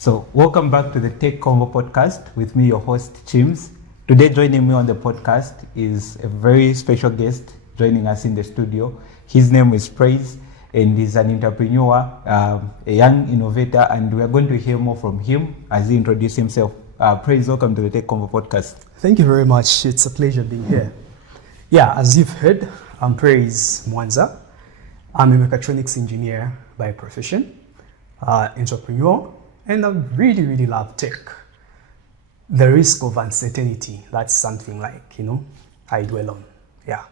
So, welcome back to the Tech Convo podcast with me, your host, Chims. Today, joining me on the podcast is a very special guest joining us in the studio. His name is Praise, and he's an entrepreneur, a young innovator, and we are going to hear more from him as he introduces himself. Praise, welcome to the Tech Convo podcast. Thank you very much. It's a pleasure being here. Yeah, as you've heard, I'm Praise Mwanza. I'm a mechatronics engineer by profession, entrepreneur, and I really love tech. The risk of uncertainty, that's something I dwell on. Yeah.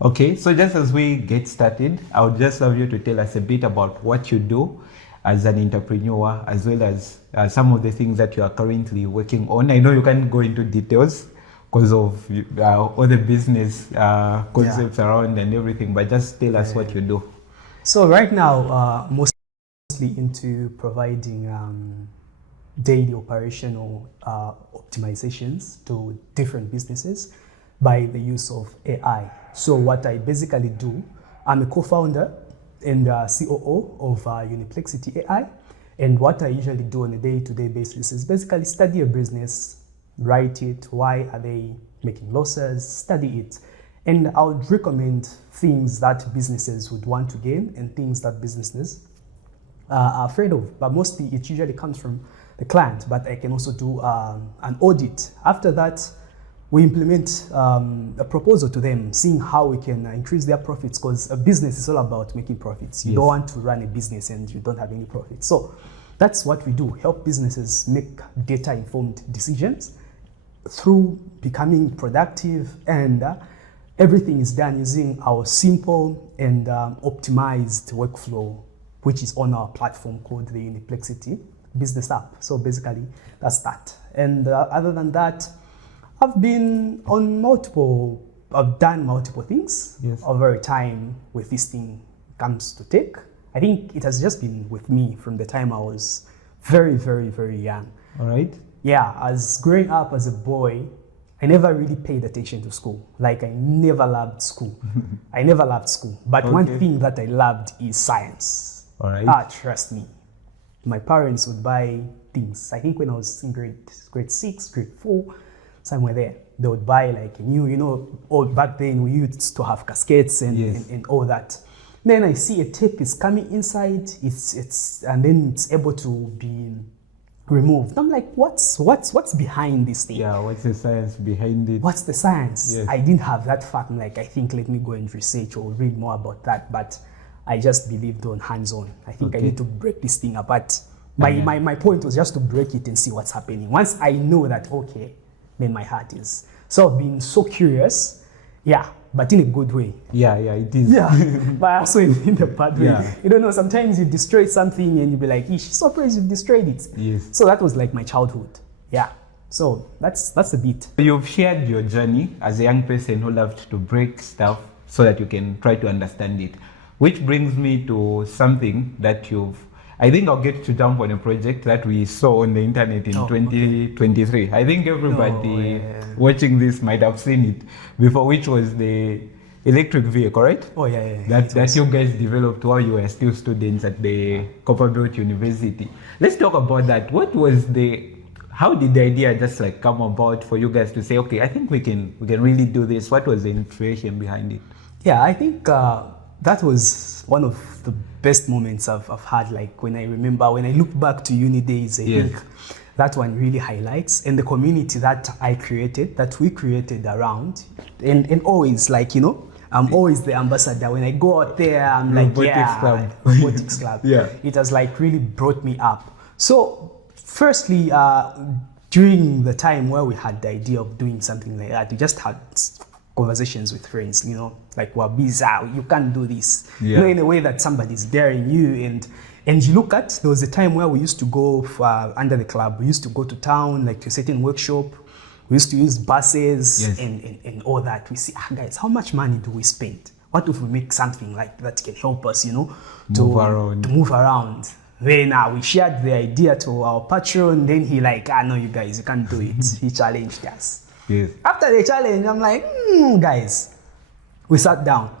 Okay, so just as we get started, I would just love you to tell us a bit about what you do as an entrepreneur, as well as some of the things that you are currently working on. I know you can't go into details because of all the business concepts around and everything, but just tell us what you do. So right now, mostly into providing daily operational optimizations to different businesses by the use of AI. So what I basically do, I'm a co-founder and COO of Uniplexity AI. And what I usually do on a day-to-day basis is basically study a business, write it, why are they making losses, study it. And I would recommend things that businesses would want to gain and things that businesses are afraid of. But mostly it usually comes from the client, but I can also do an audit. After that, we implement a proposal to them, seeing how we can increase their profits, because a business is all about making profits. You don't want to run a business and you don't have any profits. So that's what we do, help businesses make data-informed decisions through becoming productive, and everything is done using our simple and optimized workflow, which is on our platform called the Uniplexity Business App. So basically, that's that. And other than that, I've done multiple things over time with this thing comes to tech. I think it has just been with me from the time I was very young. All right. Yeah, as growing up as a boy, I never really paid attention to school. I never loved school. But one thing that I loved is science. All right. Trust me. My parents would buy things. I think when I was in grade 6, grade 4, somewhere there, they would buy a new, back then we used to have cassettes and all that. Then I see a tape is coming inside, and then it's able to be removed. I'm like, what's behind this thing? Yeah, what's the science behind it? What's the science? Yes. I didn't have that fact. I'm like, I think let me go and research or read more about that. But I just believed on hands-on. I think I need to break this thing apart. My point was just to break it and see what's happening. Once I know that, okay, then my heart is. So I've been so curious, but in a good way. Yeah, it is. Yeah, but also in the bad way. Yeah. You don't know, sometimes you destroy something and you'll be like, ish, so praise you've destroyed it. Yes. So that was like my childhood. Yeah. So that's a bit. You've shared your journey as a young person who loved to break stuff so that you can try to understand it. Which brings me to something that I think I'll get to jump on a project that we saw on the internet in 2023. I think everybody watching this might have seen it before, which was the electric vehicle, right? Oh, yeah. That you guys developed while you were still students at the Copperbelt University. Let's talk about that. How did the idea just come about for you guys to say, okay, I think we can really do this? What was the inspiration behind it? Yeah, I think that was one of the best moments I've had. When I look back to uni days, I think that one really highlights, and the community that we created around, and always I'm always the ambassador. When I go out there, I'm Robotics Club. Yeah. It has really brought me up. So firstly, during the time where we had the idea of doing something like that, we just had conversations with friends, we're busy, you can't do this. In a way that somebody's daring you, and you look at, there was a time where we used to go under the club, we used to go to town, to a certain workshop, we used to use buses and all that. We see, guys, how much money do we spend? What if we make something that can help us, to move around? Then we shared the idea to our patron, then he no, you guys, you can't do it. He challenged us. Yes. After the challenge, I'm like, guys, we sat down.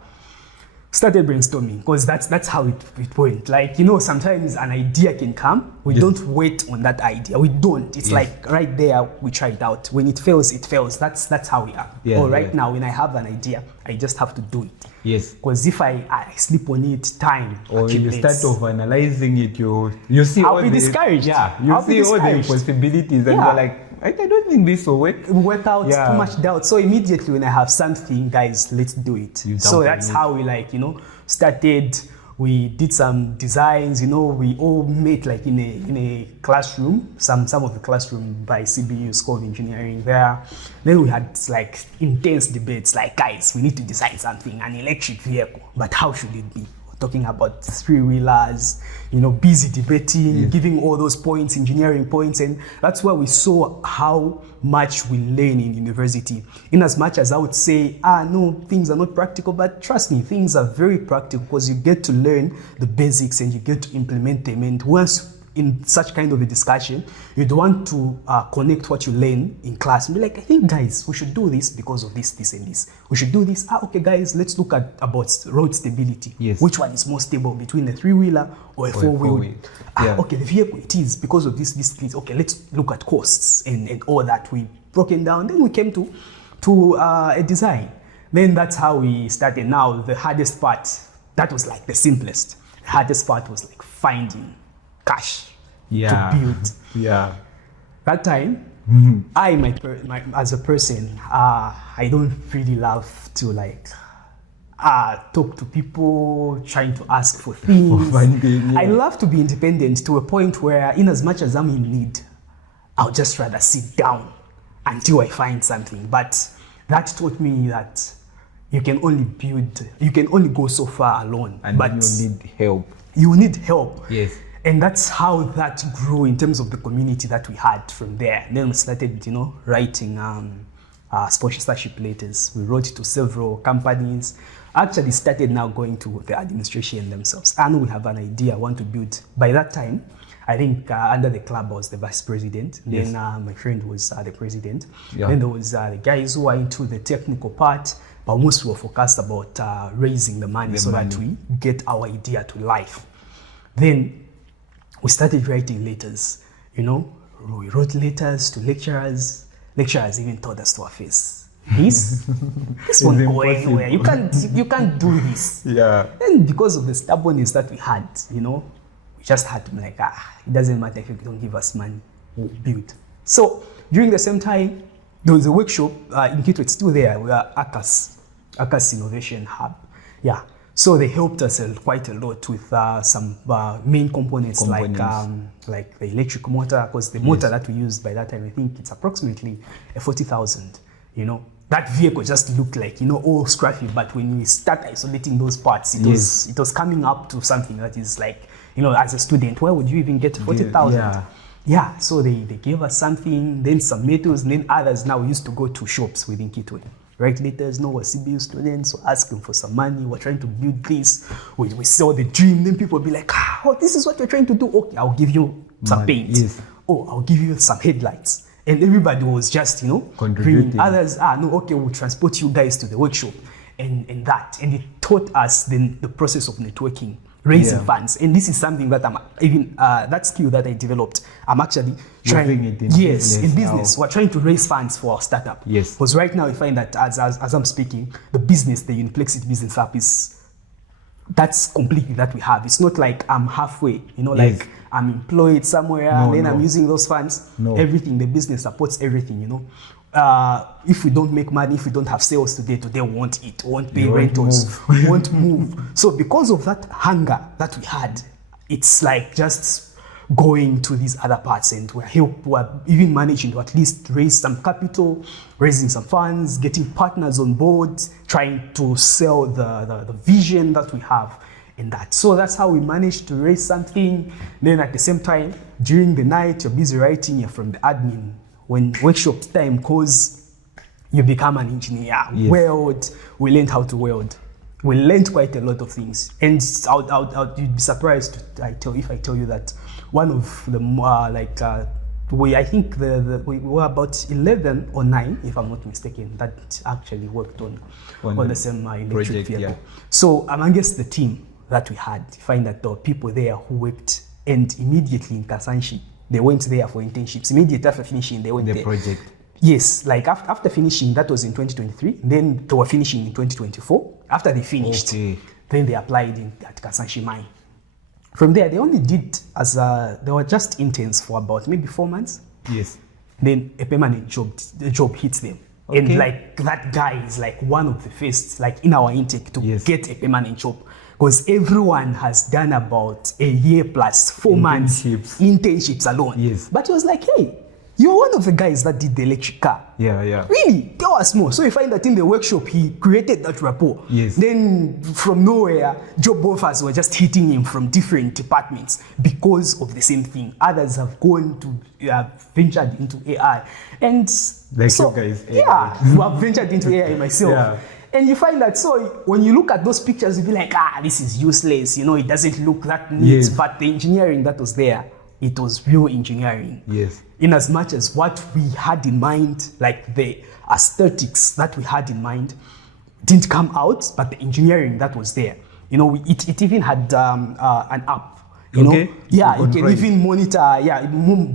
started brainstorming, because that's how it went. Like, you know, sometimes an idea can come. We don't wait on that idea. We don't. It's like right there, we try it out. When it fails, it fails. That's how we are. Or right now, when I have an idea, I just have to do it. Yes. Because if I sleep on it, time or you start over analyzing it, you see I'll be discouraged. Yeah, you see all the possibilities, and you're like, I don't think this will work out. Too much doubt. So immediately when I have something, guys, let's do it. So that's how we, like, you know, started. We did some designs. You know, we all met like in a classroom. Some of the classroom by CBU, School of Engineering there. Then we had like intense debates. Like, guys, we need to design something, an electric vehicle, but how should it be? Talking about three-wheelers, you know, busy debating, giving all those points, engineering points, and that's where we saw how much we learn in university. In as much as I would say, no, things are not practical, but trust me, things are very practical, because you get to learn the basics and you get to implement them. And once in such kind of a discussion, you'd want to connect what you learn in class and be like, I think, guys, we should do this because of this, this, and this. We should do this. Okay, guys, let's look at about road stability. Yes. Which one is more stable between a three-wheeler or a four-wheel? Okay, the vehicle, it is because of this. Okay, let's look at costs and all that. We broken down. Then we came to a design. Then that's how we started. Now, the hardest part, that was like the simplest. The hardest part was like finding cash to build. That time, I as a person, I don't really love to like talk to people, trying to ask for things. I love to be independent to a point where, in as much as I'm in need, I'll just rather sit down until I find something. But that taught me that you can only go so far alone. But you need help. You need help. Yes. And that's how that grew in terms of the community that we had from there. And then we started, you know, writing sponsorship letters. We wrote to several companies. Actually started now going to the administration themselves. And we have an idea, want to build. By that time, I think under the club I was the vice president. Then my friend was the president. Then there was the guys who were into the technical part, but most were focused about raising the money that we get our idea to life. Then we started writing letters, you know. We wrote letters to lecturers. Lecturers even told us to our face, this won't go anywhere. You can't do this. And because of the stubbornness that we had, you know, we just had to be like, it doesn't matter if you don't give us money, we'll build. So during the same time, there was a workshop in Quito. It's still there. We are ACAS Innovation Hub. So they helped us quite a lot with some main components. Like the electric motor, because the motor that we used by that time, I think it's approximately 40,000. You know, that vehicle just looked like, you know, all scruffy. But when we start isolating those parts, it was coming up to something that is like, you know, as a student, where would you even get 40,000? So they gave us something, then some metals, and then others. Now we used to go to shops within Quito. Write letters, we're CBU students, we're asking for some money, we're trying to build this, we saw the dream, then people will be like, this is what you're trying to do, okay, I'll give you some paint, I'll give you some headlights. And everybody was just, you know, contributing. Others, okay, we'll transport you guys to the workshop, and it taught us then the process of networking, raising funds. And this is something that I'm even, that skill that I developed, I'm actually trying it in business. We're trying to raise funds for our startup. Because right now we find that as I'm speaking, the business, the Uniflexit business app that's completely that we have. It's not like I'm halfway, you know, like I'm employed somewhere and then I'm using those funds. Everything, the business supports everything, you know. If we don't make money, if we don't have sales today we won't eat, won't pay rentals, we won't move. So because of that hunger that we had, it's like just going to these other parts, and we're even managing to at least raise some capital, raising some funds, getting partners on board, trying to sell the vision that we have in that. So that's how we managed to raise something. Then at the same time, during the night, you're busy writing, you're from the admin. When workshop time calls, you become an engineer. Weld, we learned how to weld. We learned quite a lot of things. And you'd be surprised if I tell you that one of the I think we were about 11 or 9, if I'm not mistaken, that actually worked on the same electric project, vehicle. yeah. So amongst the team that we had, you find that there were people there who worked, and immediately in Kasanshi, they went there for internships. Immediately after finishing, they went the there. project. Yes, like after finishing, that was in 2023. Then they were finishing in 2024. After they finished, then they applied at Kasanshi mine. From there, they only did they were just interns for about maybe 4 months. Yes. Then a permanent job hits them. Okay. And like that guy is like one of the first, like in our intake, to get a permanent job. Because everyone has done about a year plus 4 months internships alone. Yes. But he was like, hey, you're one of the guys that did the electric car. Yeah, yeah. Really? That was small. So you find that in the workshop, he created that rapport. Yes. Then from nowhere, job offers were just hitting him from different departments because of the same thing. Others have gone to, ventured into AI. And like so, you guys. Yeah, I've ventured into AI myself. Yeah. And you find that, so when you look at those pictures, you'll be like, this is useless. You know, it doesn't look that neat. Yes. But the engineering that was there, it was real engineering. Yes. In as much as what we had in mind, like the aesthetics that we had in mind, didn't come out, but the engineering that was there. You know, it even had an app. You know, yeah, you can even monitor,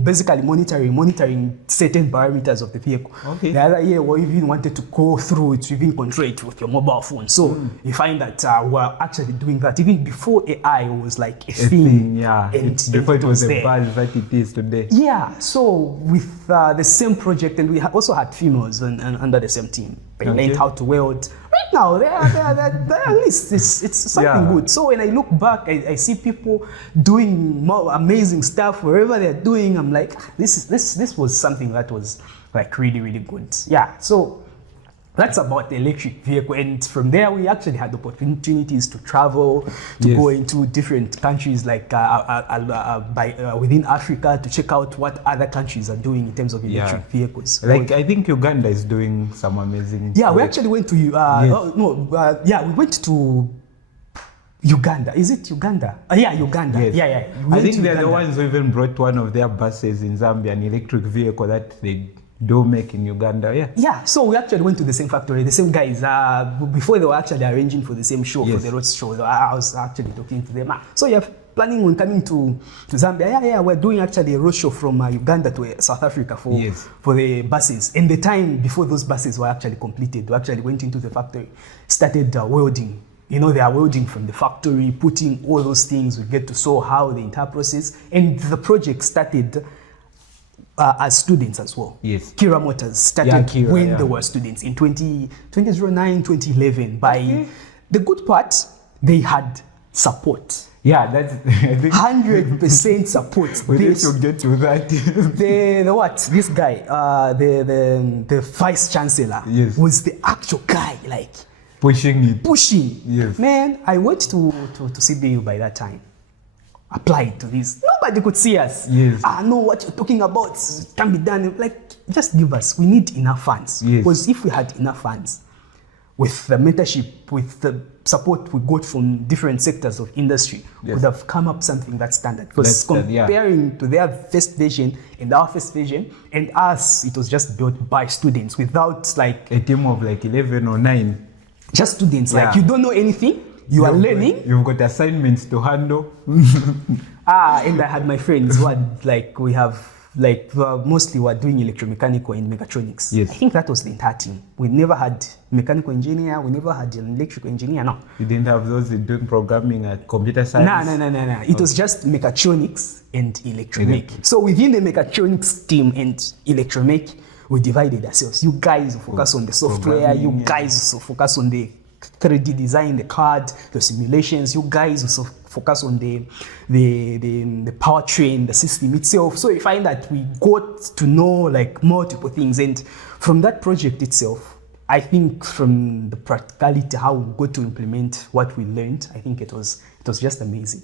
basically monitoring certain parameters of the vehicle. Okay. The other year, we even wanted to go through it, to even control it with your mobile phone. So you find that we're actually doing that even before AI was like a thing. Yeah, and before it was a buzz that it is today. Yeah, so with the same project, and we also had females under the same team. They learned how to weld. Right now, they're at least it's something good. So when I look back, I see people doing more amazing stuff wherever they're doing. I'm like, this was something that was like really, really good. Yeah, so that's about the electric vehicle. And from there, we actually had opportunities to travel, to go into different countries like within Africa, to check out what other countries are doing in terms of electric vehicles. Like, I think Uganda is doing some amazing work. We actually went to, we went to Uganda. Is it Uganda? Yeah, Uganda. Yes. Yeah. I think they're the ones who even brought one of their buses in Zambia, an electric vehicle that they do make in Uganda. Yeah, so we actually went to the same factory, the same guys. Before they were actually arranging for the same show, for the road show, I was actually talking to them. So you're planning on coming to Zambia? Yeah, we're doing actually a road show from Uganda to South Africa for the buses. And the time before those buses were actually completed, we actually went into the factory, started welding. You know, they are welding from the factory, putting all those things. We get to show how the entire process. And the project started as students as well. Yes. Kira Motors started when they were students in 2009, 2011. By the good part, they had support. Yeah, that's 100% support. We need to get to that. This guy, the vice chancellor, was the actual guy, like pushing it. Yes. Man, I went to CBU by that time. Applied to this. Nobody could see us. Yes. I know what you're talking about. It can be done. Like, just give us. We need enough funds. Yes. Because if we had enough funds, with the mentorship, with the support we got from different sectors of industry, we would have come up something that's standard. Because comparing to their first vision and our first vision, and us, it was just built by students without like a team of like 11 or 9. Just students. Like, you don't know anything. You are learning. You've got assignments to handle. And I had my friends who had mostly were doing electromechanical and mechatronics. Yes. I think that was the entire team. We never had mechanical engineer. We never had an electrical engineer. No. You didn't have those doing programming at computer science? No. It was just mechatronics and electromech. So within the mechatronics team and electromech, we divided ourselves. You guys focus on the software. You guys focus on the 3D design, the card, the simulations. You guys also focus on the powertrain, the system itself. So you find that we got to know like multiple things, and from that project itself, I think from the practicality, how we got to implement what we learned, I think it was just amazing.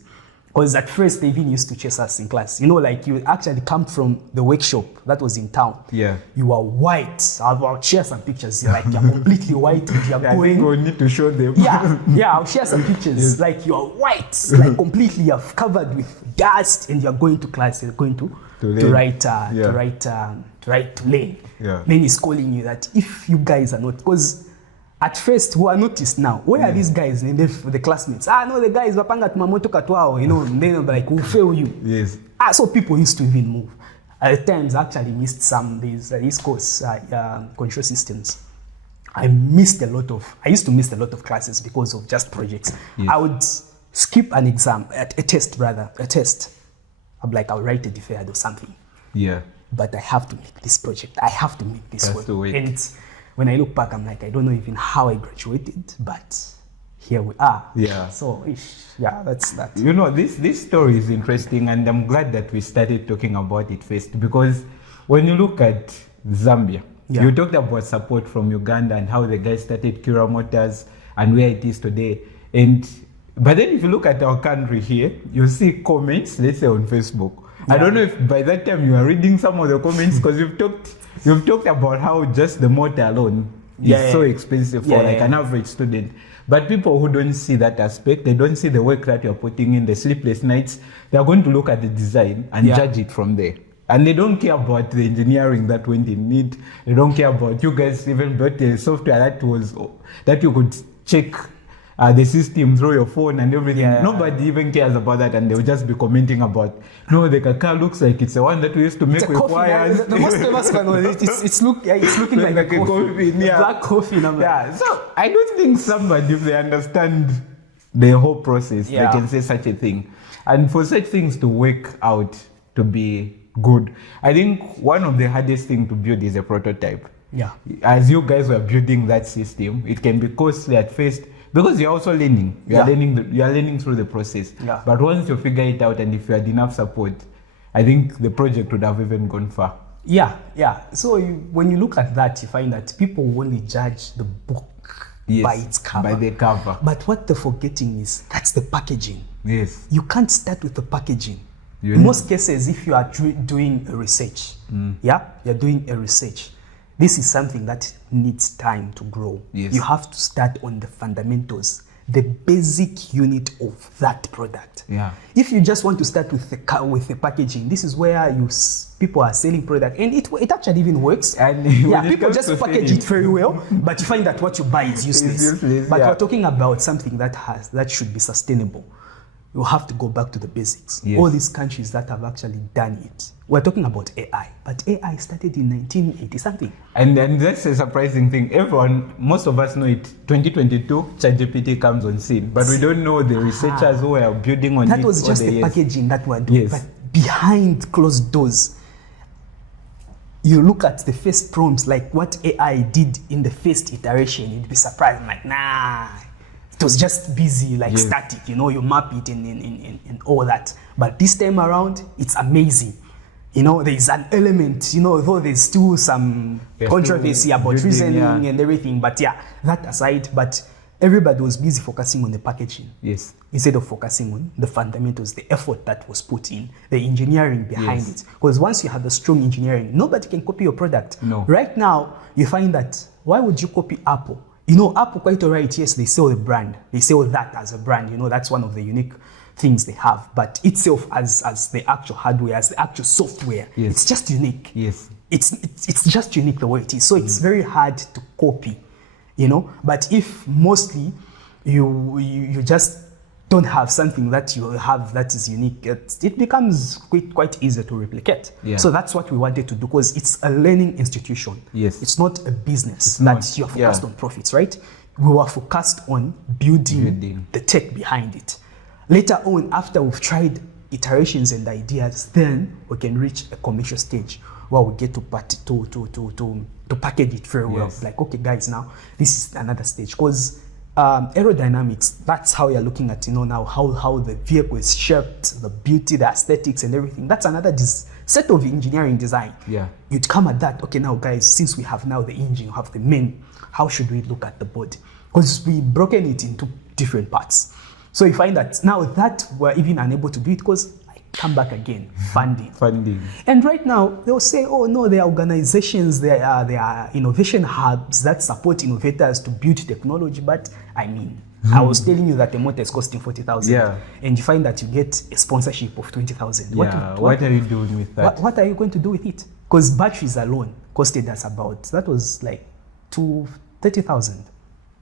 Because at first they even used to chase us in class. You know, like you actually come from the workshop that was in town. Yeah. You are white. I'll share some pictures. You're like, you're completely white. And you're I think we'll need to show them. Yeah, I'll share some pictures. Yes. Like you're white, like completely you're covered with dust, and you're going to class. You're going to write to lane. Yeah. Then he's calling you that if you guys are not, because at first who are noticed now, where are these guys? And the classmates. No, the guys wapanga tumamoto katwao, you know, and then like we'll fail you. Yes. So people used to even move. At times I actually missed some these course control systems. I used to miss a lot of classes because of just projects. Yes. I would skip an exam, a test. I'm like, I'll write a deferred or something. Yeah. But I have to make this project. I have to make this That's the work. way. And when I look back, I'm like, I don't know even how I graduated, but here we are. Yeah. So, that's that. You know, this story is interesting, and I'm glad that we started talking about it first, because when you look at Zambia, you talked about support from Uganda and how the guys started Kira Motors and where it is today. But then if you look at our country here, you see comments, let's say on Facebook. Yeah. I don't know if by that time you are reading some of the comments, because you've talked about how just the motor alone is so expensive for an average student. But people who don't see that aspect, they don't see the work that you're putting in, the sleepless nights, they're going to look at the design and judge it from there. And they don't care about the engineering that went in it. They don't care about, you guys even built a software that you could check the system through your phone and everything. Yeah. Nobody even cares about that, and they'll just be commenting about, no, the car looks like it's the one that we used to make with wires. The most famous one, it's looking like a coffee. Black coffee. So I don't think somebody, if they understand the whole process, they can say such a thing. And for such things to work out to be good, I think one of the hardest things to build is a prototype. Yeah. As you guys were building that system, it can be costly at first, because you're also learning. You are learning through the process. Yeah. But once you figure it out, and if you had enough support, I think the project would have even gone far. Yeah. So when you look at that, you find that people only judge the book by its cover. By the cover. But what they're forgetting is that's the packaging. Yes. You can't start with the packaging. In most cases, if you are doing a research, you're doing a research, this is something that needs time to grow. Yes. You have to start on the fundamentals, the basic unit of that product. Yeah. If you just want to start with the packaging, this is where people are selling product, and it actually even works. And people just package it very well, but you find that what you buy is useless. But we're talking about something that should be sustainable. You have to go back to the basics. Yes. All these countries that have actually done it. We're talking about AI, but AI started in 1980 something. And that's a surprising thing. Most of us know it. 2022, ChatGPT comes on scene, but we don't know the researchers who are building on it. That was just the packaging that we're doing. Yes. But behind closed doors, you look at the first prompts, like what AI did in the first iteration, you'd be surprised. I'm like, nah. It was just busy, like static, you map it in all that. But this time around, it's amazing. There's an element, though there's still some controversy about reasoning and everything. But that aside, but everybody was busy focusing on the packaging. Yes. Instead of focusing on the fundamentals, the effort that was put in, the engineering behind it. Because once you have a strong engineering, nobody can copy your product. No. Right now, you find that, why would you copy Apple? Apple, quite all right, yes, they sell the brand. They sell that as a brand. That's one of the unique things they have. But itself as the actual hardware, as the actual software, it's just unique. Yes. It's just unique the way it is. So it's very hard to copy, But if mostly you just don't have something that you have that is unique, it becomes quite easy to replicate. Yeah. So that's what we wanted to do, because it's a learning institution. Yes. It's not a business that you're focused on profits, right? We were focused on building the tech behind it. Later on, after we've tried iterations and ideas, then we can reach a commercial stage where we get to package it very well. Like, okay, guys, now this is another stage, because aerodynamics, that's how you're looking at, now how the vehicle is shaped, the beauty, the aesthetics and everything. That's another set of engineering design. Yeah. You'd come at that, okay, now guys, since we have now the engine, we have the main, how should we look at the body? Because we've broken it into different parts. So you find that now that we're even unable to do it because I come back again, funding. And right now they'll say, oh no, there are organizations, there are innovation hubs that support innovators to build technology. But I mean, I was telling you that a motor is costing 40,000, and you find that you get a sponsorship of 20,000. What are you doing with that? What are you going to do with it? Because batteries alone costed us that was like 30,000.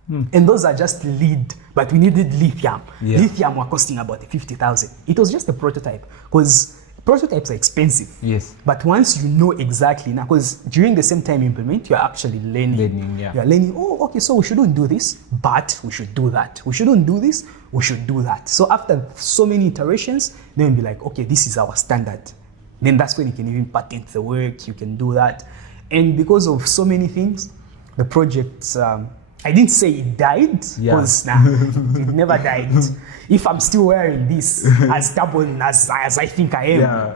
And those are just lead, but we needed lithium. Lithium were costing about 50,000. It was just a prototype, because prototypes are expensive. Yes. But once you know exactly now, because during the same time you implement, you're actually learning. You're learning, oh, okay, so we shouldn't do this, but we should do that. We shouldn't do this, we should do that. So after so many iterations, then you'll be like, okay, this is our standard. Then that's when you can even patent the work, you can do that. And because of so many things, the project, I didn't say it died, because it never died. If I'm still wearing this as stubborn as I think I am,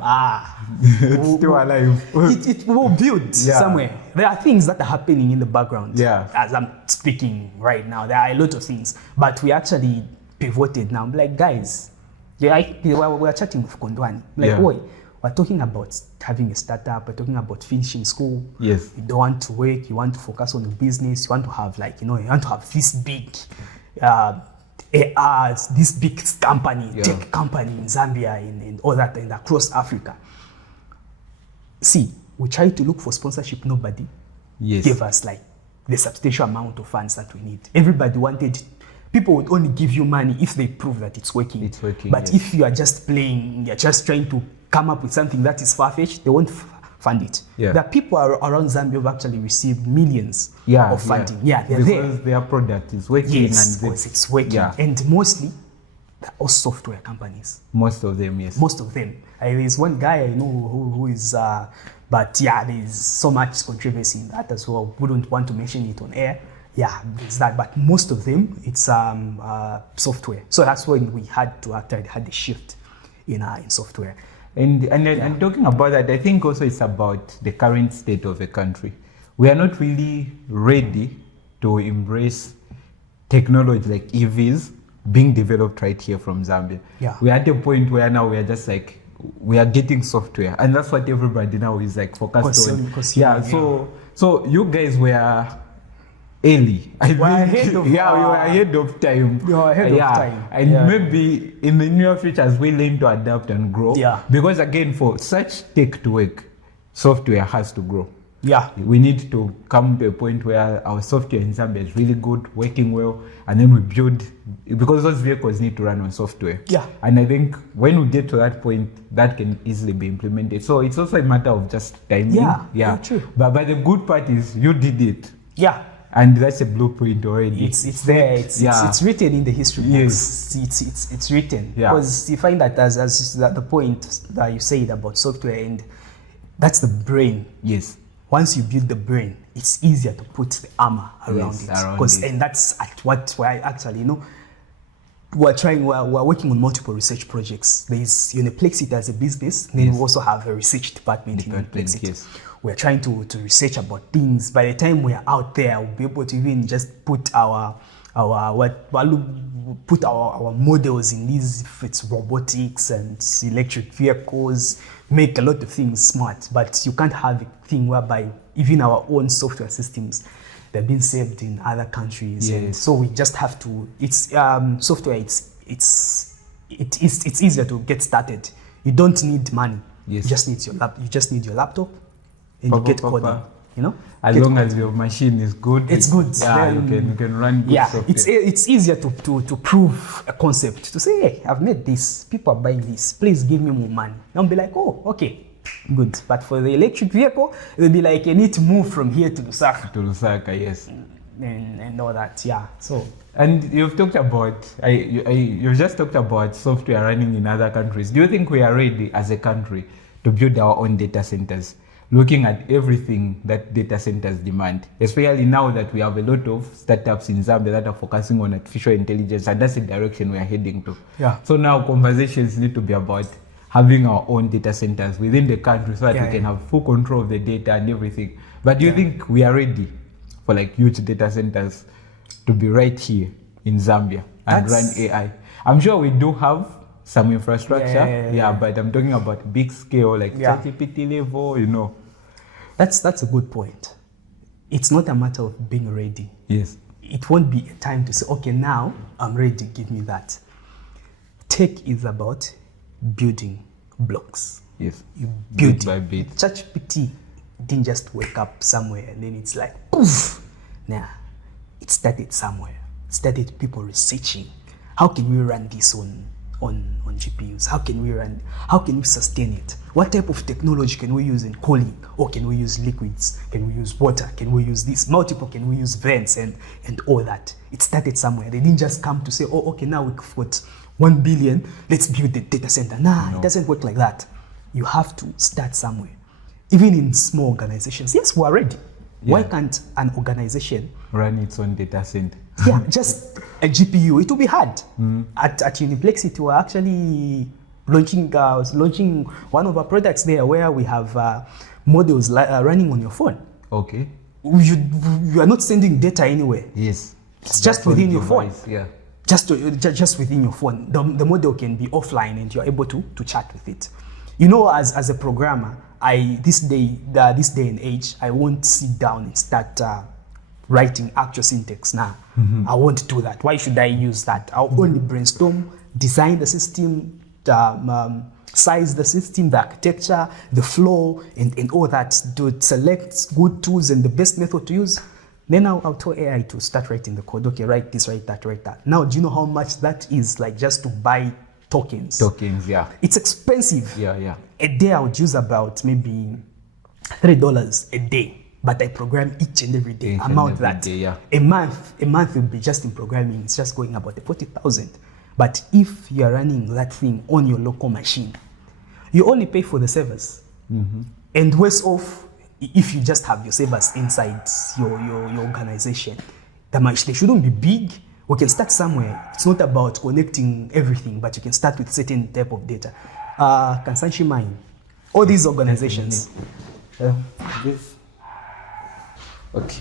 it's still alive. it will build somewhere. There are things that are happening in the background as I'm speaking right now. There are a lot of things, but we actually pivoted now. I'm like, guys, we're chatting with Kondwani. Like, boy, we're talking about having a startup, we're talking about finishing school. Yes. You don't want to work, you want to focus on the business, you want to have you want to have this big this big company, tech company in Zambia and all that, and across Africa. See, we tried to look for sponsorship, nobody gave us the substantial amount of funds that we need. Everybody wanted, people would only give you money if they prove that it's working. It's working. But if you are just playing, you're just trying to come up with something that is far-fetched, they won't fund it. The people around Zambia have actually received millions of funding. They're because there. Their product is working. Yes, because it's working. And mostly, they're all software companies. Most of them, yes. Most of them. There's one guy I know who is, but there's so much controversy in that as well. Wouldn't want to mention it on air. There's that. But most of them, it's software. So that's when we had to actually had the shift in software. And talking about that, I think also it's about the current state of the country. We are not really ready to embrace technology like EVs being developed right here from Zambia. We are at a point where now we are just like, we are getting software, and that's what everybody now is like focused on. So you guys were early. We were ahead of time. And maybe in the near future, as we learn to adapt and grow. Because again, for such tech to work, software has to grow. We need to come to a point where our software in Zambia is really good, working well, and then we build, because those vehicles need to run on software. And I think when we get to that point, that can easily be implemented. So it's also a matter of just timing. True. But the good part is you did it. And that's a blueprint already. It's there. It's written in the history books. It's written. Because you find that as the point that you said about software, and that's the brain. Once you build the brain, it's easier to put the armor around it. And that's why actually, we're working on multiple research projects. There's Uniplex as a business, then we also have a research department in Uniplex. We're trying to research about things. By the time we're out there, we'll be able to even just put our models in these, if it's robotics and electric vehicles, make a lot of things smart. But you can't have a thing whereby even our own software systems, they're being saved in other countries. And so we just have to, software, it's easier to get started. You don't need money. You just need your laptop. And you get coding, As long as your machine is good, it's good. You can run good software. It's easier to prove a concept. To say, hey, I've made this. People are buying this. Please give me more money. And be like, oh, okay, good. But for the electric vehicle, it'll be like, you need to move from here to Lusaka. Yes. And all that, So. And you've talked about, you've just talked about software running in other countries. Do you think we are ready as a country to build our own data centers? Looking at everything that data centers demand, especially now that we have a lot of startups in Zambia that are focusing on artificial intelligence, and that's the direction we are heading to. So now conversations need to be about having our own data centers within the country so that we can have full control of the data and everything. But do you think we are ready for huge data centers to be right here in Zambia? and run AI. I'm sure we do have some infrastructure, Yeah. but I'm talking about big scale, like ChatGPT level, you know. That's a good point. It's not a matter of being ready. Yes. It won't be a time to say, okay, now I'm ready, give me that. Tech is about building blocks. Yes. You build bit by bit. ChatGPT didn't just wake up somewhere and then it's like, poof. Nah, it started somewhere. It started people researching. How can we run this on GPUs? How can we sustain it? What type of technology can we use in cooling? Or can we use liquids? Can we use water? Can we use this? Multiple, can we use vents and all that? It started somewhere. They didn't just come to say, oh, okay, now we've got 1 billion, let's build the data center. Nah, It doesn't work like that. You have to start somewhere. Even in small organizations, yes, we're ready. Yeah. Why can't an organization run its own data center? Yeah, just a GPU. It will be hard. At Uniplexity, we're actually launching one of our products there where we have models running on your phone. Okay. You are not sending data anywhere. Yes. It's just within your phone. Yeah. Just within your phone. The model can be offline and you're able to chat with it. You know, as a programmer, this day and age, I won't sit down and start writing actual syntax now. I won't do that. Why should I use that? I'll only brainstorm, design the system, size the system, the architecture, the flow, and all that. To select good tools and the best method to use. Then I'll tell AI to start writing the code. Okay, write this, write that, write that. Now, do you know how much that is, like, just to buy tokens? Yeah. It's expensive. Yeah. A day I would use about maybe $3 a day, but I program each and every day. A month will be just in programming. It's just going about 40,000. But if you are running that thing on your local machine, you only pay for the servers, and worse off if you just have your servers inside your organization. They shouldn't be big. We can start somewhere. It's not about connecting everything, but you can start with certain type of data. Kansanshi Mine, all these organizations. This. Okay.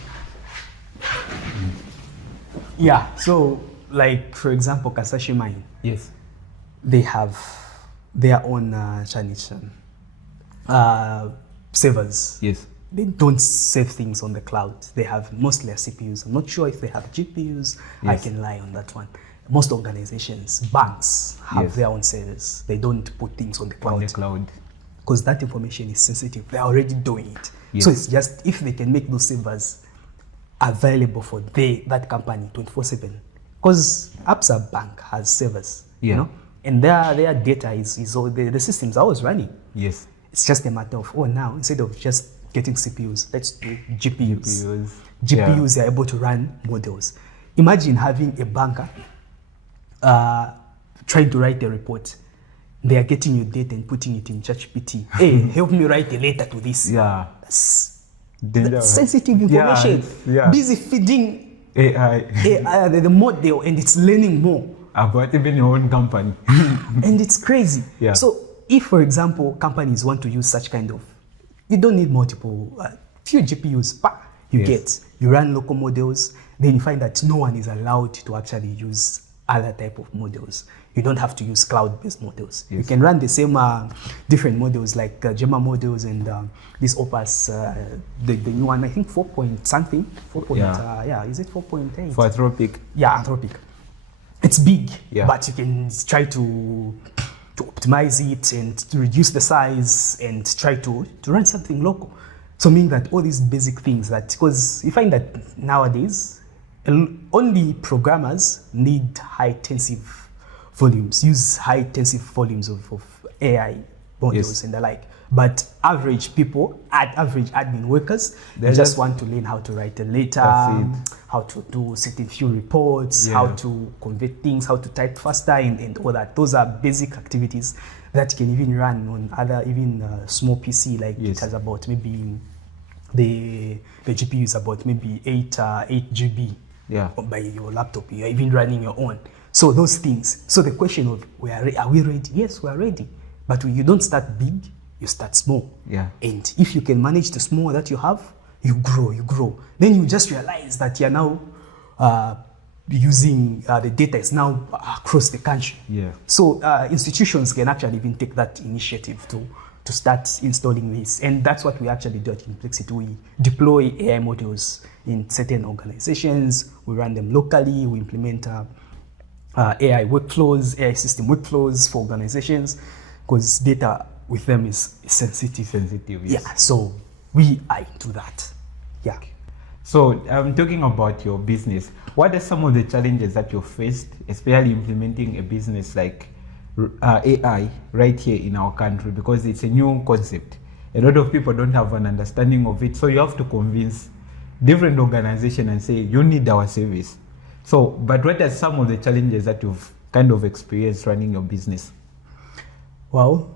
Yeah, so like for example, Kansanshi Mine. Yes. They have their own servers. Yes. They don't save things on the cloud. They have mostly CPUs. I'm not sure if they have GPUs. Yes. I can lie on that one. Most organizations, banks, have their own servers. They don't put things on the cloud. Because that information is sensitive. They're already doing it. Yes. So it's just if they can make those servers available for that company 24/7. Because Absa Bank has servers, you know, and their data is all the systems are always running. Yes. It's just a matter of now instead of just getting CPUs, let's do GPUs. GPUs are able to run models. Imagine having a banker trying to write a report. They are getting your data and putting it in ChatGPT. Hey, help me write a letter to this. Yeah. That's sensitive information. Busy feeding AI the model, and it's learning more about even your own company. And it's crazy. Yeah. So if, for example, companies want to use such kind of, you don't need multiple, few GPUs, you run local models, then you find that no one is allowed to actually use other type of models. You don't have to use cloud-based models. Yes. You can run the same different models like Gemma models and this Opus, the new one, I think 4 point something. Is it 4.8? For Anthropic. Yeah, Anthropic. It's big, but you can try to optimize it and to reduce the size and try to run something local. So meaning that all these basic things because you find that nowadays, only programmers need high-intensive volumes, use high-intensive volumes of AI models and the like. But average people, average admin workers, they just want to learn how to write a letter, how to do certain few reports, how to convert things, how to type faster and all that. Those are basic activities that can even run on other, small PC, like it has about maybe, the GPU is about maybe 8 GB by your laptop. You're even running your own. So those things. So the question of, are we ready? Yes, we are ready. But you don't start big. You start small. Yeah. And if you can manage the small that you have, you grow. Then you just realize that you're now using the data is now across the country. Yeah. So institutions can actually even take that initiative to start installing this. And that's what we actually do at Complexity. We deploy AI models in certain organizations. We run them locally. We implement AI workflows, AI system workflows for organizations, because data with them is sensitive. Sensitive, yes. Yeah, so we are into that. Yeah. So talking about your business, what are some of the challenges that you faced, especially implementing a business like AI right here in our country, because it's a new concept. A lot of people don't have an understanding of it, so you have to convince different organizations and say, you need our service. So, but what are some of the challenges that you've kind of experienced running your business? Well,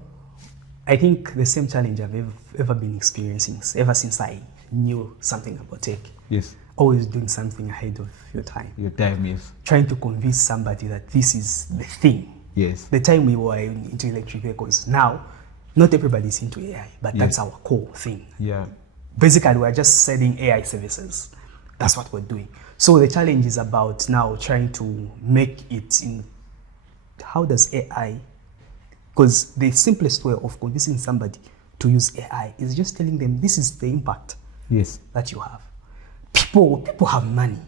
I think the same challenge I've ever been experiencing ever since I knew something about tech. Yes. Always doing something ahead of your time. Your time, yes. Trying to convince somebody that this is the thing. Yes. The time we were into electric vehicles. Now, not everybody's into AI, but that's our core thing. Yeah. Basically, we're just selling AI services. That's what we're doing. So the challenge is about now trying to make it in, how does AI, because the simplest way of convincing somebody to use AI is just telling them this is the impact that you have. People have money,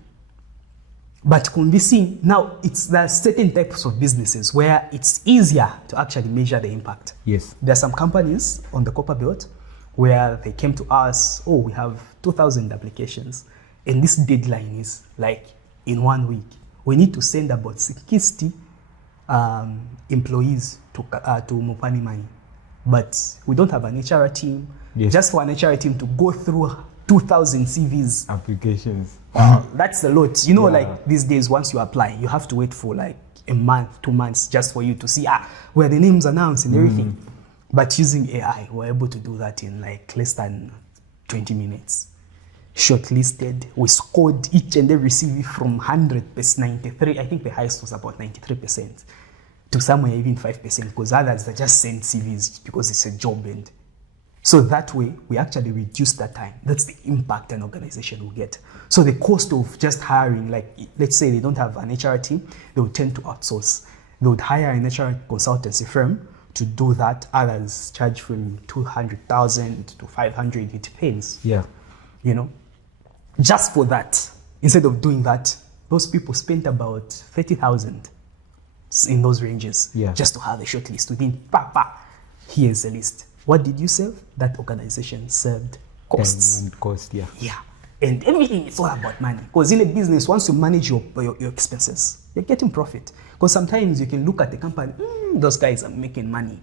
but convincing, now there are certain types of businesses where it's easier to actually measure the impact. Yes. There are some companies on the copper belt where they came to us, oh, we have 2,000 applications, and this deadline is like in 1 week. We need to send about 60 employees to Mopani Mine, but we don't have an HR team. Yes. Just for an HR team to go through 2,000 CVs. Applications. That's a lot. You know, like these days, once you apply, you have to wait for like a month, 2 months, just for you to see where the names announced and everything. But using AI, we're able to do that in like less than 20 minutes. Shortlisted, we scored each and every CV from 100%, 93, I think the highest was about 93%, to somewhere even 5%, because others that just send CVs because it's a job. And so that way, we actually reduce that time. That's the impact an organization will get. So the cost of just hiring, like let's say they don't have an HR team, they would tend to outsource. They would hire an HR consultancy firm to do that. Others charge from 200,000 to 500, it depends. Yeah. You know, just for that, instead of doing that, those people spent about 30,000 in those ranges just to have a short list. Within, here's the list. What did you save? That organization served costs. Time and cost, yeah. Yeah. And everything is all about money. Because in a business, once you manage your expenses, you're getting profit. Because sometimes you can look at the company, those guys are making money.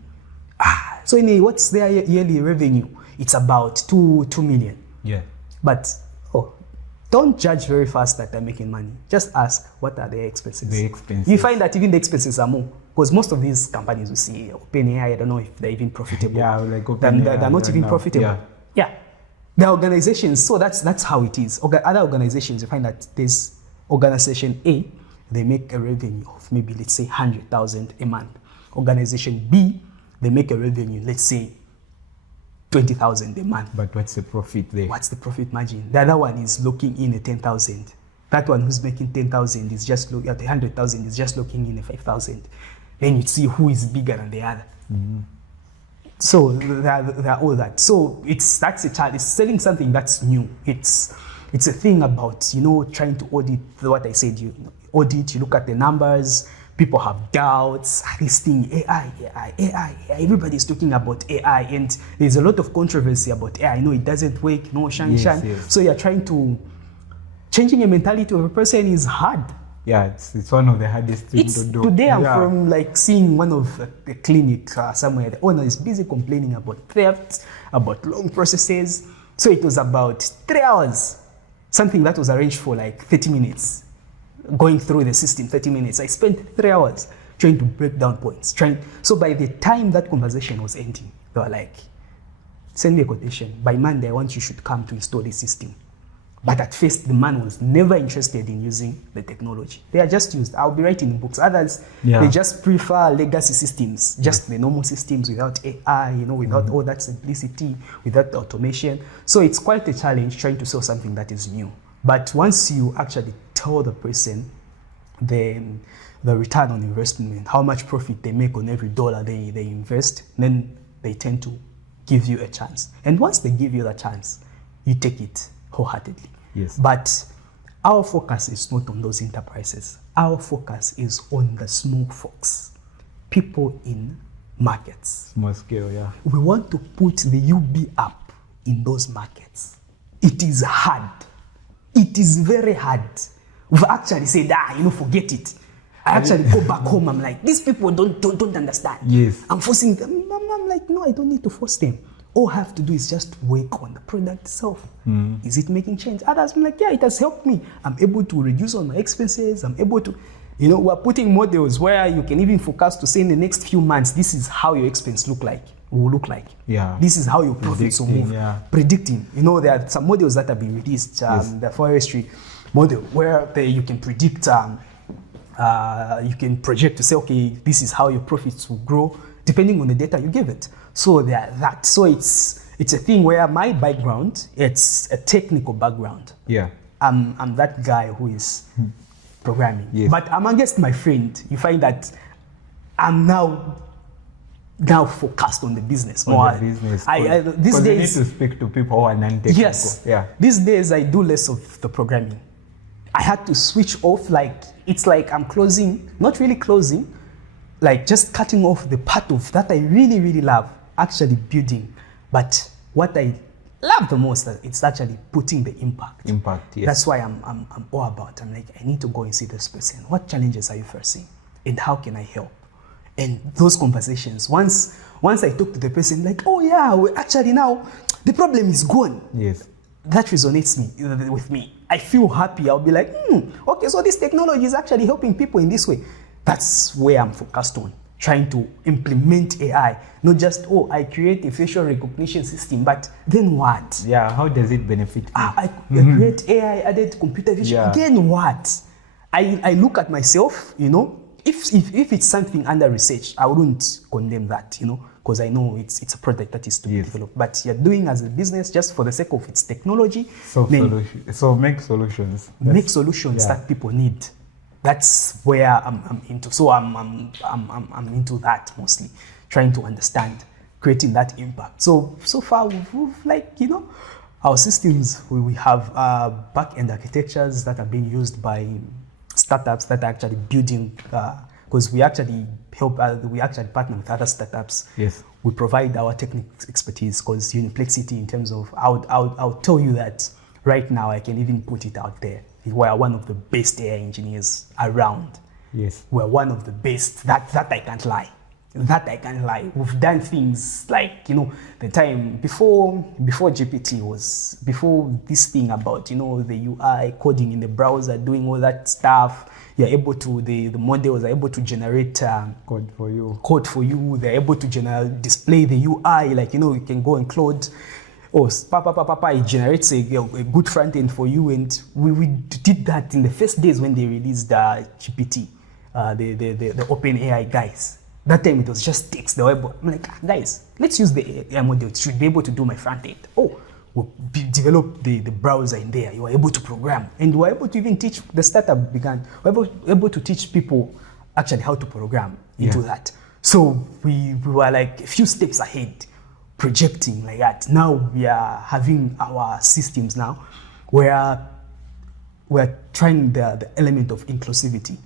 So anyway, what's their yearly revenue? It's about 2 million. Yeah. But don't judge very fast that they're making money. Just ask, what are their expenses? The expenses. You find that even the expenses are more. Because most of these companies we see, OpenAI, I don't know if they're even profitable. Yeah, like OpenAI. They're not even profitable. Yeah. The organizations, so that's how it is. Other organizations, you find that there's organization A, they make a revenue of maybe, let's say, 100,000 a month. Organization B, they make a revenue, let's say, 20,000 a month. But what's the profit there? What's the profit margin? The other one is looking in at 10,000. That one who's making 10,000 is just looking at 100,000 is just looking in at 5,000. Then you see who is bigger than the other. So they're all that. So that's a challenge. It's selling something that's new. It's a thing about, you know, trying to audit what I said. You audit, you look at the numbers. People have doubts. This thing, AI. Everybody's talking about AI, and there's a lot of controversy about AI. No, it doesn't work. No, shine. Yes. So you're trying to changing a mentality of a person is hard. Yeah, it's one of the hardest things to do. Today I'm from like seeing one of the clinic somewhere. The owner is busy complaining about theft, about long processes. So it was about 3 hours, something that was arranged for like 30 minutes. Going through the system, 30 minutes. I spent 3 hours trying to break down points. So by the time that conversation was ending, they were like, send me a quotation. By Monday, I want you should come to install the system. But at first, the man was never interested in using the technology. They are just used. I'll be writing books. Others, they just prefer legacy systems, just the normal systems without AI, you know, without all that simplicity, without automation. So it's quite a challenge trying to sell something that is new. But once you actually tell the person the return on investment, how much profit they make on every dollar they invest, then they tend to give you a chance. And once they give you the chance, you take it wholeheartedly. Yes. But our focus is not on those enterprises. Our focus is on the small folks, people in markets. Small scale, yeah. We want to put the UB up in those markets. It is hard. It is very hard. We've actually said, forget it. I actually go back home. I'm like, these people don't understand. Yes. I'm forcing them. I'm like, no, I don't need to force them. All I have to do is just work on the product itself. Is it making change? Others, I'm like, yeah, it has helped me. I'm able to reduce all my expenses. I'm able to, we're putting models where you can even forecast to say in the next few months, this is how your expense will look like. Yeah. This is how your profits will move. Yeah. Predicting. There are some models that have been released, the forestry model, where you can predict, you can project to say, okay, this is how your profits will grow, depending on the data you give it. So that. So it's a thing where my background, it's a technical background. Yeah. I'm that guy who is programming. Yes. But I'm against my friend. You find that I'm now focused on the business more. On the business. These days, you need to speak to people who are non-technical. Yes. Yeah. These days I do less of the programming. I had to switch off, it's like I'm closing, not really closing, like just cutting off the part of that I really, really love, actually building. But what I love the most, it's actually putting the impact. Impact, yes. That's why I'm all about. I'm like, I need to go and see this person. What challenges are you facing? And how can I help? And those conversations, once I talk to the person, like, oh yeah, actually now the problem is gone. Yes. That resonates with me. I feel happy. I'll be like, okay, so this technology is actually helping people in this way. That's where I'm focused on, trying to implement AI. Not just, I create a facial recognition system, but then what? Yeah, how does it benefit me? I create AI-added computer vision. Yeah. Then what? I look at myself, if it's something under research, I wouldn't condemn that, because I know it's a product that is to be developed. But you're doing as a business just for the sake of its technology. So make solutions. Make solutions that people need. That's where I'm into. So I'm into that mostly, trying to understand, creating that impact. So far we've our systems. We have back-end architectures that are being used by startups that are actually building, because we actually partner with other startups. Yes. We provide our technical expertise, because Uniplexity, in terms of, I'll tell you that right now I can even put it out there. We are one of the best AI engineers around. Yes. We're one of the best. That I can't lie. That I can't lie. We've done things like, the time before GPT was, before this thing about, the UI, coding in the browser, doing all that stuff. You're able to, the models are able to generate code for you. They're able to display the UI, you can go and Claude. It generates a good front end for you. And we did that in the first days when they released GPT, the OpenAI guys. That time it was just text. I'm like, guys, let's use the AI model. It should be able to do my front end. We'll develop the browser in there. You are able to program. And we were able to even teach, the startup began, we were able to teach people actually how to program into that. So we were like a few steps ahead, projecting like that. Now we are having our systems now where we're trying the element of inclusivity.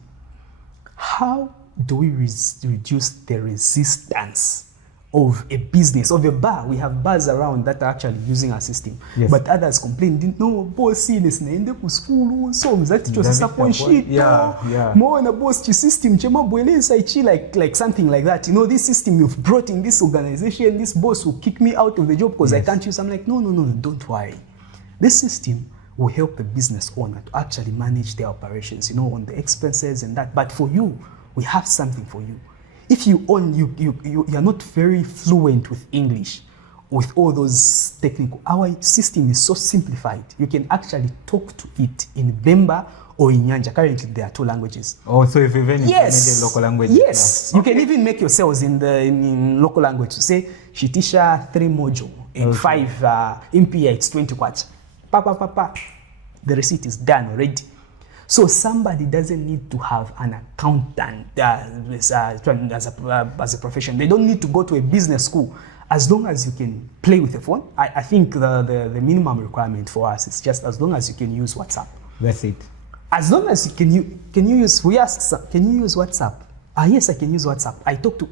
How do we reduce the resistance of a business, of a bar? We have bars around that are actually using our system. Yes. But others complain, no, boss, naende ku school, so that it was a shit. More on a boss system, like something like that. This system you've brought in this organization, this boss will kick me out of the job because I can't use. I'm like, no, don't worry. This system will help the business owner to actually manage their operations, on the expenses and that. But for you, we have something for you. If you're not very fluent with English, with all those technical, our system is so simplified. You can actually talk to it in Bemba or in Nyanja. Currently, there are 2 languages. Oh, so if even implemented local language. Yes, you can even make your sales in local language. So say, Shitisha 3 module and 5 MPA, it's 20 watts. The receipt is done already. So somebody doesn't need to have an accountant as a profession. They don't need to go to a business school. As long as you can play with a phone, I think the minimum requirement for us is just as long as you can use WhatsApp. That's it. As long as can you use, we ask, can you use WhatsApp? Yes, I can use WhatsApp. I talk to,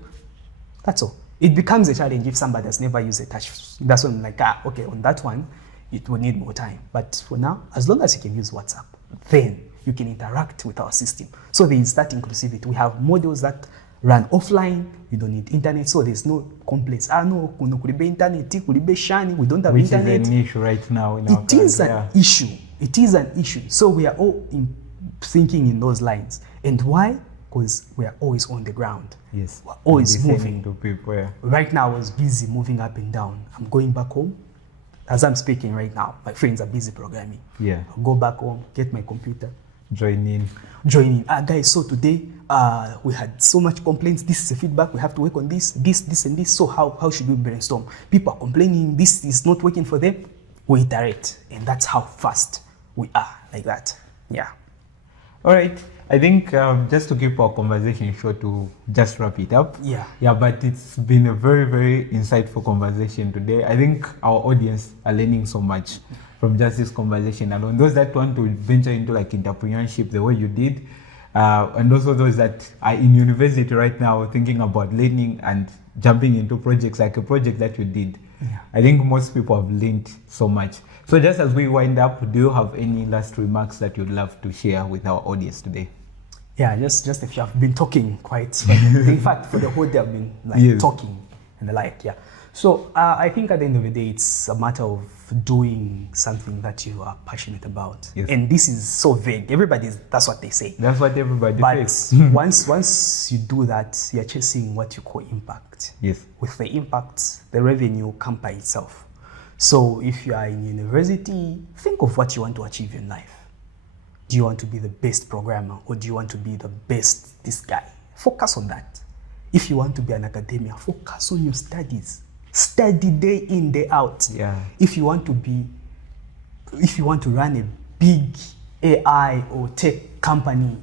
that's all. It becomes a challenge if somebody has never used a touch. That's when I'm like, okay, on that one, it will need more time. But for now, as long as you can use WhatsApp, then you can interact with our system. So there is that inclusivity. We have models that run offline. You don't need internet, so there's no complaints. No, could be internet, could be shiny. We don't have internet. Which is an issue right now in our country. It is an issue. It is an issue. So we are all thinking in those lines. And why? Because we are always on the ground. Yes. We're always moving. To people, yeah. Right now, I was busy moving up and down. I'm going back home. As I'm speaking right now, my friends are busy programming. Yeah. I'll go back home, get my computer. Join in. Guys, so today we had so much complaints. This is the feedback. We have to work on this, and this. So how should we brainstorm? People are complaining. This is not working for them. We iterate. And that's how fast we are, like that. Yeah. All right. I think just to keep our conversation short, to just wrap it up. Yeah. Yeah, but it's been a very, very insightful conversation today. I think our audience are learning so much from just this conversation alone. Those that want to venture into like entrepreneurship the way you did, and also those that are in university right now thinking about learning and jumping into projects like a project that you did. Yeah. I think most people have learned so much. So just as we wind up, do you have any last remarks that you'd love to share with our audience today? Yeah, just if you have been talking quite, in fact, for the whole day I've been like talking and the like, yeah. So I think at the end of the day, it's a matter of doing something that you are passionate about. Yes. And this is so vague. That's what they say. That's what everybody says. But once you do that, you're chasing what you call impact. Yes. With the impact, the revenue comes by itself. So if you are in university, think of what you want to achieve in life. Do you want to be the best programmer, or do you want to be the best this guy? Focus on that. If you want to be an academia, focus on your studies. Study day in, day out. Yeah. If you want to run a big AI or tech company,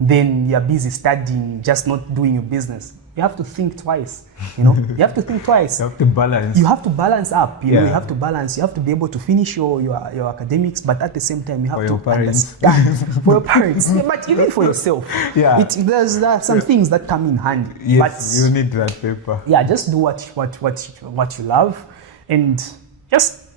then you're busy studying, just not doing your business. You have to think twice. You have to think twice. You have to balance. You have to balance up. You know, you have to balance. You have to be able to finish your academics, but at the same time, you have to understand for your parents, but even for yourself. Yeah. There's some things that come in handy. Yes, you need that paper. Yeah, just do what you love, and just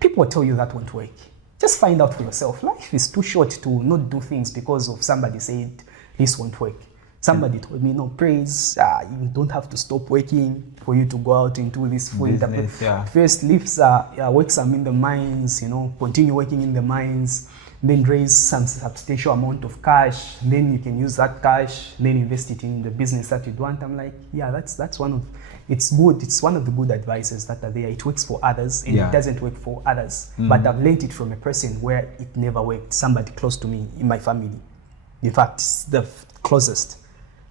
people will tell you that won't work. Just find out for yourself. Life is too short to not do things because of somebody said this won't work. Somebody told me, no, praise, you don't have to stop working for you to go out into this full business. Yeah. First, work some in the mines, continue working in the mines, then raise some substantial amount of cash, then you can use that cash, then invest it in the business that you want. I'm like, yeah, that's it's good. It's one of the good advices that are there. It works for others and it doesn't work for others. But I've learned it from a person where it never worked. Somebody close to me in my family. In fact, it's the closest.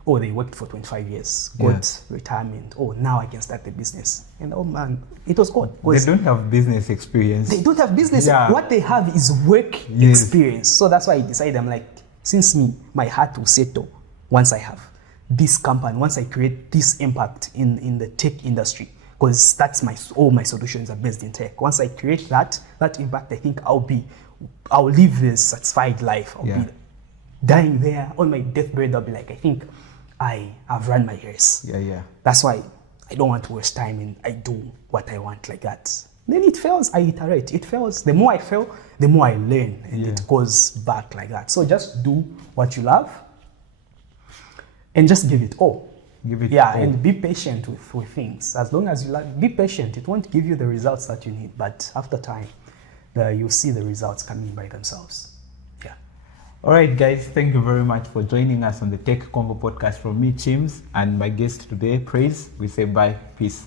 Oh, they worked for 25 years, got retirement. Oh, now I can start the business. And oh man, it was good. They don't have business experience. They don't have business. Yeah. What they have is work experience. So that's why I decided, I'm like, since my heart will settle once I have this company, once I create this impact in the tech industry, because that's all my solutions are based in tech. Once I create that impact, I think I'll live a satisfied life. I'll be dying there on my deathbed. I'll be like, I think I've run my race. Yeah. That's why I don't want to waste time and I do what I want like that. Then it fails, I iterate. It fails. The more I fail, the more I learn, and it goes back like that. So just do what you love and just give it all. And be patient with things. As long as you be patient, it won't give you the results that you need, but after time, you'll see the results coming by themselves. All right, guys, thank you very much for joining us on the Tech Convo podcast from me, Chims, and my guest today, Praise. We say bye. Peace.